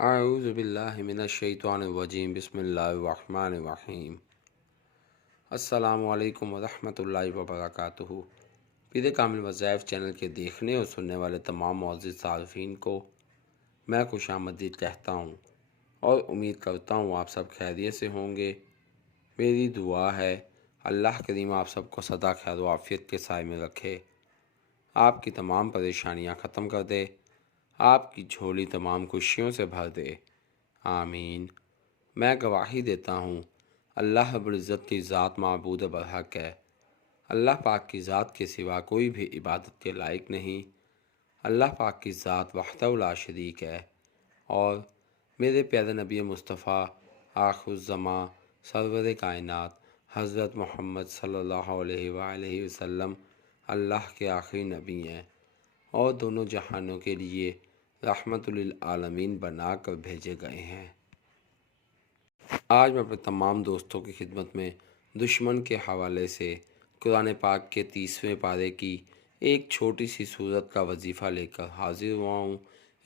اعوذ باللہ من الشیطان الرجیم بسم اللہ الرحمن الرحیم۔ السلام علیکم ورحمۃ اللہ وبرکاتہ۔ پیر کامل وظائف چینل کے دیکھنے اور سننے والے تمام معزز صارفین کو میں خوش آمدید کہتا ہوں اور امید کرتا ہوں آپ سب خیریت سے ہوں گے۔ میری دعا ہے اللہ کریم آپ سب کو سدا خیر و عافیت کے سائے میں رکھے، آپ کی تمام پریشانیاں ختم کر دے، آپ کی جھولی تمام خوشیوں سے بھر دے، آمین۔ میں گواہی دیتا ہوں اللہ رب العزت کی ذات معبود برحق ہے، اللہ پاک کی ذات کے سوا کوئی بھی عبادت کے لائق نہیں، اللہ پاک کی ذات وحدہ لا شریک ہے، اور میرے پیارے نبی مصطفیٰ آخر الزماں سرور کائنات حضرت محمد صلی اللہ علیہ وآلہ وسلم اللہ کے آخری نبی ہیں اور دونوں جہانوں کے لیے رحمت للعالمین بنا کر بھیجے گئے ہیں۔ آج میں اپنے تمام دوستوں کی خدمت میں دشمن کے حوالے سے قرآن پاک کے 30ویں پارے کی ایک چھوٹی سی صورت کا وظیفہ لے کر حاضر ہوا ہوں۔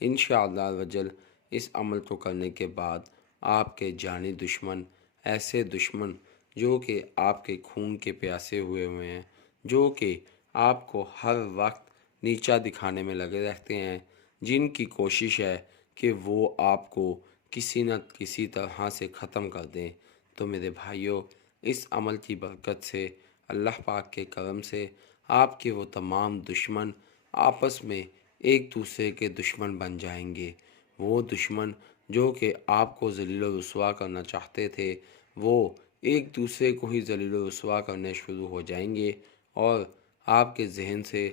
انشاءاللہ وجل اس عمل کو کرنے کے بعد آپ کے جانی دشمن، ایسے دشمن جو کہ آپ کے خون کے پیاسے ہوئے ہیں، جو کہ آپ کو ہر وقت نیچا دکھانے میں لگے رہتے ہیں، جن کی کوشش ہے کہ وہ آپ کو کسی نہ کسی طرح سے ختم کر دیں، تو میرے بھائیوں اس عمل کی برکت سے اللہ پاک کے کرم سے آپ کے وہ تمام دشمن آپس میں ایک دوسرے کے دشمن بن جائیں گے۔ وہ دشمن جو کہ آپ کو ذلیل و رسوا کرنا چاہتے تھے، وہ ایک دوسرے کو ہی ذلیل و رسوا کرنے شروع ہو جائیں گے، اور آپ کے ذہن سے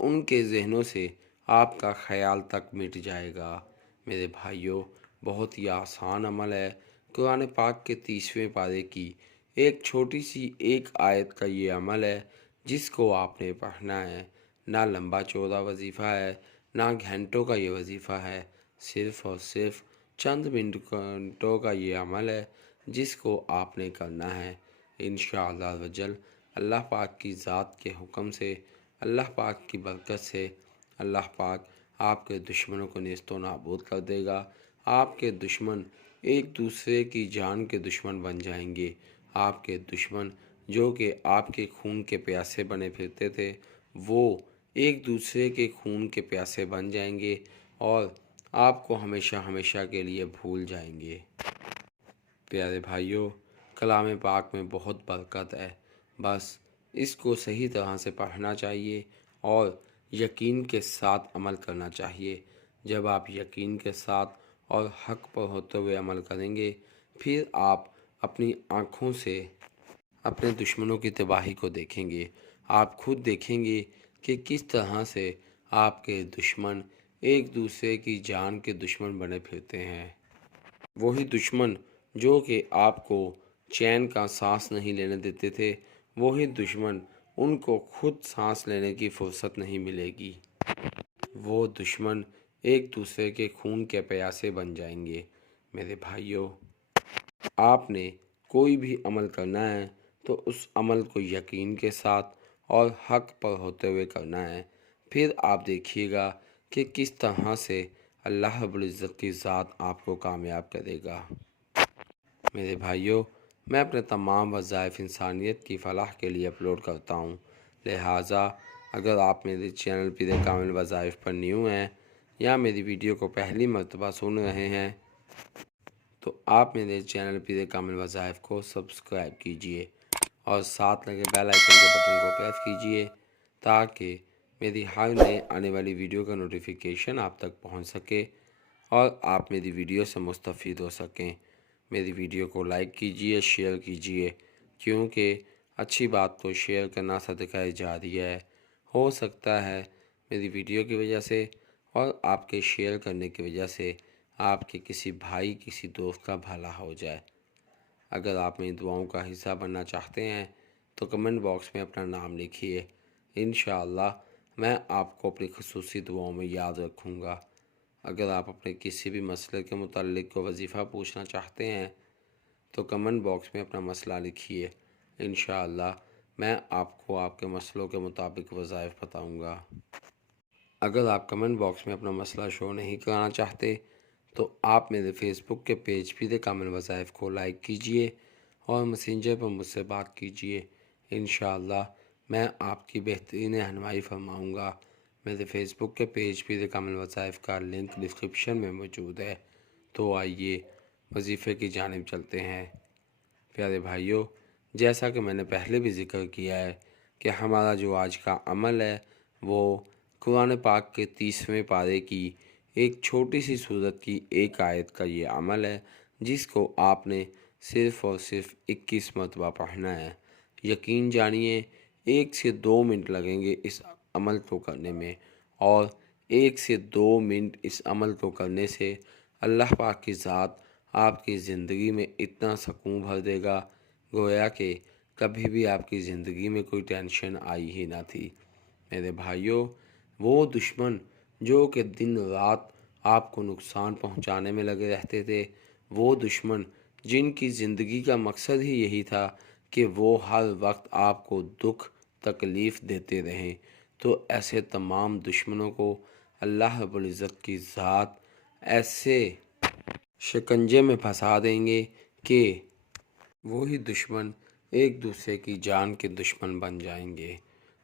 ان کے ذہنوں سے آپ کا خیال تک مٹ جائے گا۔ میرے بھائیوں بہت ہی آسان عمل ہے، قرآن پاک کے 30ویں پارے کی ایک چھوٹی سی ایک آیت کا یہ عمل ہے جس کو آپ نے پڑھنا ہے۔ نہ لمبا چوڑا وظیفہ ہے، نہ گھنٹوں کا یہ وظیفہ ہے، صرف اور صرف چند منٹوں کا یہ عمل ہے جس کو آپ نے کرنا ہے۔ انشاءاللہ وجل اللہ پاک کی ذات کے حکم سے، اللہ پاک کی برکت سے اللہ پاک آپ کے دشمنوں کو نیست و نابود کر دے گا۔ آپ کے دشمن ایک دوسرے کی جان کے دشمن بن جائیں گے۔ آپ کے دشمن جو کہ آپ کے خون کے پیاسے بنے پھرتے تھے، وہ ایک دوسرے کے خون کے پیاسے بن جائیں گے اور آپ کو ہمیشہ ہمیشہ کے لیے بھول جائیں گے۔ پیارے بھائیوں کلام پاک میں بہت برکت ہے، بس اس کو صحیح طرح سے پڑھنا چاہیے اور یقین کے ساتھ عمل کرنا چاہیے۔ جب آپ یقین کے ساتھ اور حق پر ہوتے ہوئے عمل کریں گے، پھر آپ اپنی آنکھوں سے اپنے دشمنوں کی تباہی کو دیکھیں گے۔ آپ خود دیکھیں گے کہ کس طرح سے آپ کے دشمن ایک دوسرے کی جان کے دشمن بنے پھرتے ہیں۔ وہی دشمن جو کہ آپ کو چین کا سانس نہیں لینے دیتے تھے، وہی دشمن ان کو خود سانس لینے کی فرصت نہیں ملے گی۔ وہ دشمن ایک دوسرے کے خون کے پیاسے بن جائیں گے۔ میرے بھائیوں آپ نے کوئی بھی عمل کرنا ہے تو اس عمل کو یقین کے ساتھ اور حق پر ہوتے ہوئے کرنا ہے، پھر آپ دیکھیے گا کہ کس طرح سے اللہ رب العزت کی ذات آپ کو کامیاب کرے گا۔ میرے بھائیوں میں اپنے تمام وظائف انسانیت کی فلاح کے لیے اپلوڈ کرتا ہوں، لہٰذا اگر آپ میرے چینل پیر کامل وظائف پر نیو ہیں یا میری ویڈیو کو پہلی مرتبہ سن رہے ہیں تو آپ میرے چینل پیر کامل وظائف کو سبسکرائب کیجئے اور ساتھ لگے بیل آئیکن کے بٹن کو پریس کیجئے تاکہ میری ہر نئے آنے والی ویڈیو کا نوٹیفیکیشن آپ تک پہنچ سکے اور آپ میری ویڈیو سے مستفید ہو سکیں۔ میری ویڈیو کو لائک کیجئے، شیئر کیجئے، کیونکہ اچھی بات کو شیئر کرنا صدقہ جاریہ ہے۔ ہو سکتا ہے میری ویڈیو کی وجہ سے اور آپ کے شیئر کرنے کی وجہ سے آپ کے کسی بھائی کسی دوست کا بھلا ہو جائے۔ اگر آپ میری دعاؤں کا حصہ بننا چاہتے ہیں تو کمنٹ باکس میں اپنا نام لکھیے، انشاءاللہ میں آپ کو اپنی خصوصی دعاؤں میں یاد رکھوں گا۔ اگر آپ اپنے کسی بھی مسئلے کے متعلق کو وظیفہ پوچھنا چاہتے ہیں تو کمنٹ باکس میں اپنا مسئلہ لکھیے، انشاءاللہ میں آپ کو آپ کے مسئلوں کے مطابق وظائف بتاؤں گا۔ اگر آپ کمنٹ باکس میں اپنا مسئلہ شو نہیں کرانا چاہتے تو آپ میرے فیس بک کے پیج پہ کامل وظائف کو لائک کیجئے اور میسنجر پر مجھ سے بات کیجئے۔ انشاءاللہ میں آپ کی بہترین رہنمائی فرماؤں گا۔ میرے فیس بک کے پیج پہ کامل وظائف کا لنک ڈسکرپشن میں موجود ہے، تو آئیے وظیفے کی جانب چلتے ہیں۔ پیارے بھائیوں، جیسا کہ میں نے پہلے بھی ذکر کیا ہے کہ ہمارا جو آج کا عمل ہے وہ قرآن پاک کے 30ویں پارے کی ایک چھوٹی سی سورت کی ایک آیت کا یہ عمل ہے، جس کو آپ نے صرف اور صرف 21 مرتبہ پڑھنا ہے۔ یقین جانیے 1 سے 2 منٹ لگیں گے اس عمل کو کرنے میں، اور 1 سے 2 منٹ اس عمل کو کرنے سے اللہ پاک کی ذات آپ کی زندگی میں اتنا سکون بھر دے گا گویا کہ کبھی بھی آپ کی زندگی میں کوئی ٹینشن آئی ہی نہ تھی۔ میرے بھائیوں، وہ دشمن جو کہ دن رات آپ کو نقصان پہنچانے میں لگے رہتے تھے، وہ دشمن جن کی زندگی کا مقصد ہی یہی تھا کہ وہ ہر وقت آپ کو دکھ تکلیف دیتے رہیں، تو ایسے تمام دشمنوں کو اللہ رب العزت کی ذات ایسے شکنجے میں پھنسا دیں گے کہ وہی دشمن ایک دوسرے کی جان کے دشمن بن جائیں گے۔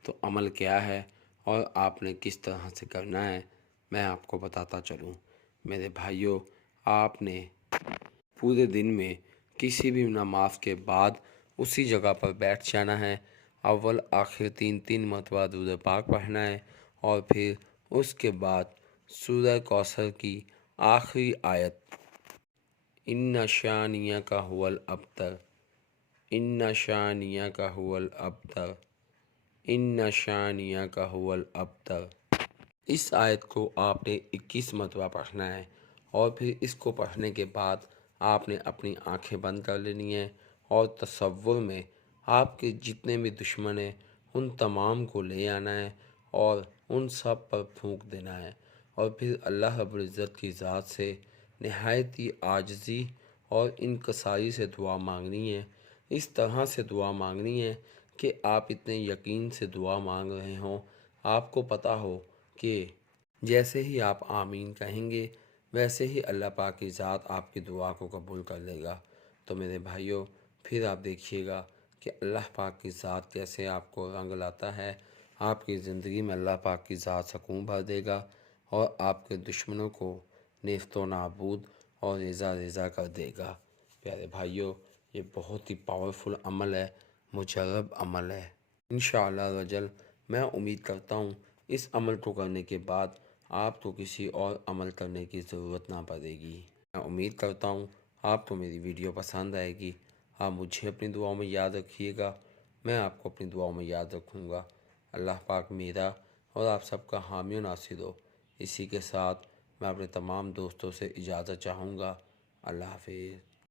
تو عمل کیا ہے اور آپ نے کس طرح سے کرنا ہے، میں آپ کو بتاتا چلوں۔ میرے بھائیوں، آپ نے پورے دن میں کسی بھی نماز کے بعد اسی جگہ پر بیٹھ جانا ہے، اول آخر 3 مرتبہ درود پاک پڑھنا ہے، اور پھر اس کے بعد سورہ کوثر کی آخری آیت ان شانیک هو الابتر، ان شانیک هو الابتر، ان شانیک هو الابتر، اس آیت کو آپ نے 21 مرتبہ پڑھنا ہے، اور پھر اس کو پڑھنے کے بعد آپ نے اپنی آنکھیں بند کر لینی ہیں، اور تصور میں آپ کے جتنے بھی دشمن ہیں ان تمام کو لے آنا ہے اور ان سب پر پھونک دینا ہے، اور پھر اللہ رب العزت کی ذات سے نہایت ہی عاجزی اور انکساری سے دعا مانگنی ہے۔ اس طرح سے دعا مانگنی ہے کہ آپ اتنے یقین سے دعا مانگ رہے ہوں، آپ کو پتہ ہو کہ جیسے ہی آپ آمین کہیں گے ویسے ہی اللہ پاک کی ذات آپ کی دعا کو قبول کر لے گا۔ تو میرے بھائیوں، پھر آپ دیکھیے گا کہ اللہ پاک کی ذات کیسے آپ کو رنگ لاتا ہے، آپ کی زندگی میں اللہ پاک کی ذات سکون بھر دے گا، اور آپ کے دشمنوں کو نیست و نابود اور ریزہ ریزہ کر دے گا۔ پیارے بھائیوں، یہ بہت ہی پاورفل عمل ہے، مجرب عمل ہے۔ انشاءاللہ رجل میں امید کرتا ہوں اس عمل کو کرنے کے بعد آپ کو کسی اور عمل کرنے کی ضرورت نہ پڑے گی۔ میں امید کرتا ہوں آپ کو میری ویڈیو پسند آئے گی۔ آپ مجھے اپنی دعاؤں میں یاد رکھیے گا، میں آپ کو اپنی دعاؤں میں یاد رکھوں گا۔ اللہ پاک میرا اور آپ سب کا حامی و ناصر ہو۔ اسی کے ساتھ میں اپنے تمام دوستوں سے اجازت چاہوں گا۔ اللہ حافظ۔